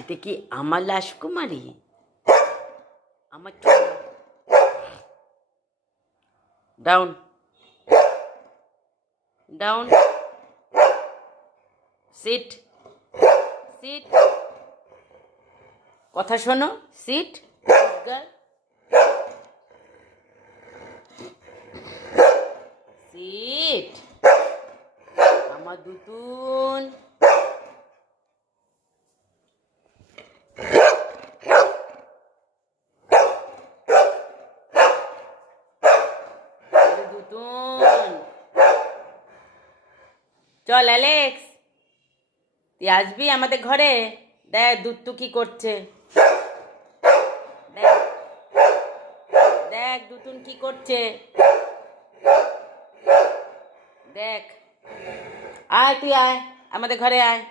এটা কি আমার রাজকুমারী? আমার ডাউন ডাউন, সিট সিট, কথা শোনো, সিট, সিট, আমার দুতুন। দুতুন, চল অ্যালেক্স, তুই আসবি আমাদের ঘরে? দেখ দুত্তু কি করছে, দেখ দেখ দুতুন কি করছে, দেখ। আয় তুই আয়, আমাদের ঘরে আয়।